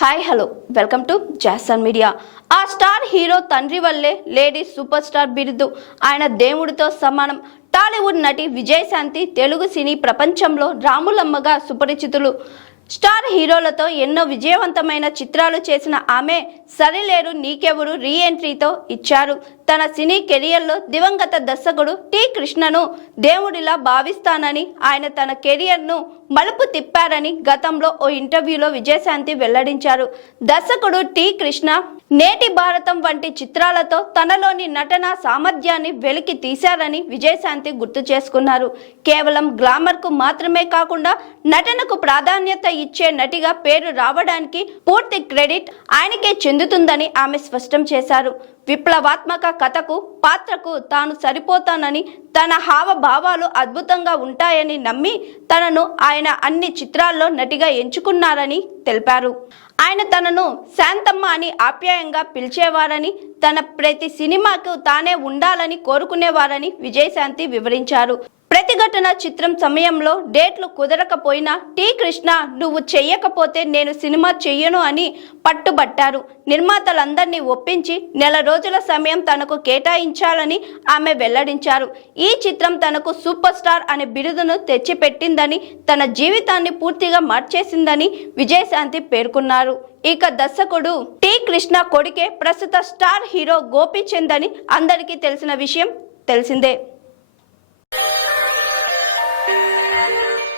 Hi hello welcome to Jason media. ఆ star hero తండ్రి వల్లే లేడీ సూపర్ స్టార్ బిరుదు. ఆయన దేవుడితో సమానం. టాలీవుడ్ నటి విజయశాంతి తెలుగు సినీ ప్రపంచంలో రాములమ్మగా సుపరిచితులు. స్టార్ హీరోలతో ఎన్నో విజయవంతమైన చిత్రాలు చేసిన ఆమె సరిలేరు నీకెవరు రీ ఎంట్రీతో ఇచ్చారు. తన సినీ కెరియర్లో దివంగత దర్శకుడు టి కృష్ణను దేవుడిలా భావిస్తానని, ఆయన తన కెరియర్ను మలుపు తిప్పారని గతంలో ఓ ఇంటర్వ్యూలో విజయశాంతి వెల్లడించారు. దర్శకుడు టి కృష్ణ నేటి భారతం వంటి చిత్రాలతో తనలోని నటన సామర్థ్యాన్ని వెలికి తీశారని విజయశాంతి గుర్తు చేసుకున్నారు. కేవలం గ్లామర్కు మాత్రమే కాకుండా నటనకు ప్రాధాన్యత ఇచ్చే నటిగా పేరు రావడానికి పూర్తి క్రెడిట్ ఆయనకే చెందుతుందని ఆమె స్పష్టం చేశారు. విప్లవాత్మక కథకు పాత్రకు తాను సరిపోతానని, తన హావభావాలు అద్భుతంగా ఉంటాయని నమ్మి తనను ఆయన అన్ని చిత్రాల్లో నటిగా ఎంచుకున్నారని తెలిపారు. ఆయన తనను శాంతమ్మ అని ఆప్యాయంగా పిలిచేవారని, తన ప్రతి సినిమాకు తానే ఉండాలని కోరుకునేవారని విజయశాంతి వివరించారు. ప్రతిఘటన చిత్రం సమయంలో డేట్లు కుదరకపోయినా టి కృష్ణ నువ్వు చెయ్యకపోతే నేను సినిమా చెయ్యను అని పట్టుబట్టారు. నిర్మాతలందరినీ ఒప్పించి నెల రోజుల సమయం తనకు కేటాయించాలని ఆమె వెల్లడించారు. ఈ చిత్రం తనకు సూపర్ స్టార్ అనే బిరుదును తెచ్చిపెట్టిందని, తన జీవితాన్ని పూర్తిగా మార్చేసిందని విజయశాంతి పేర్కొన్నారు. ఇక దర్శకుడు టి కృష్ణ కొడుకే ప్రస్తుత స్టార్ హీరో గోపీచంద్ అని అందరికీ తెలిసిన విషయం తెలిసిందే.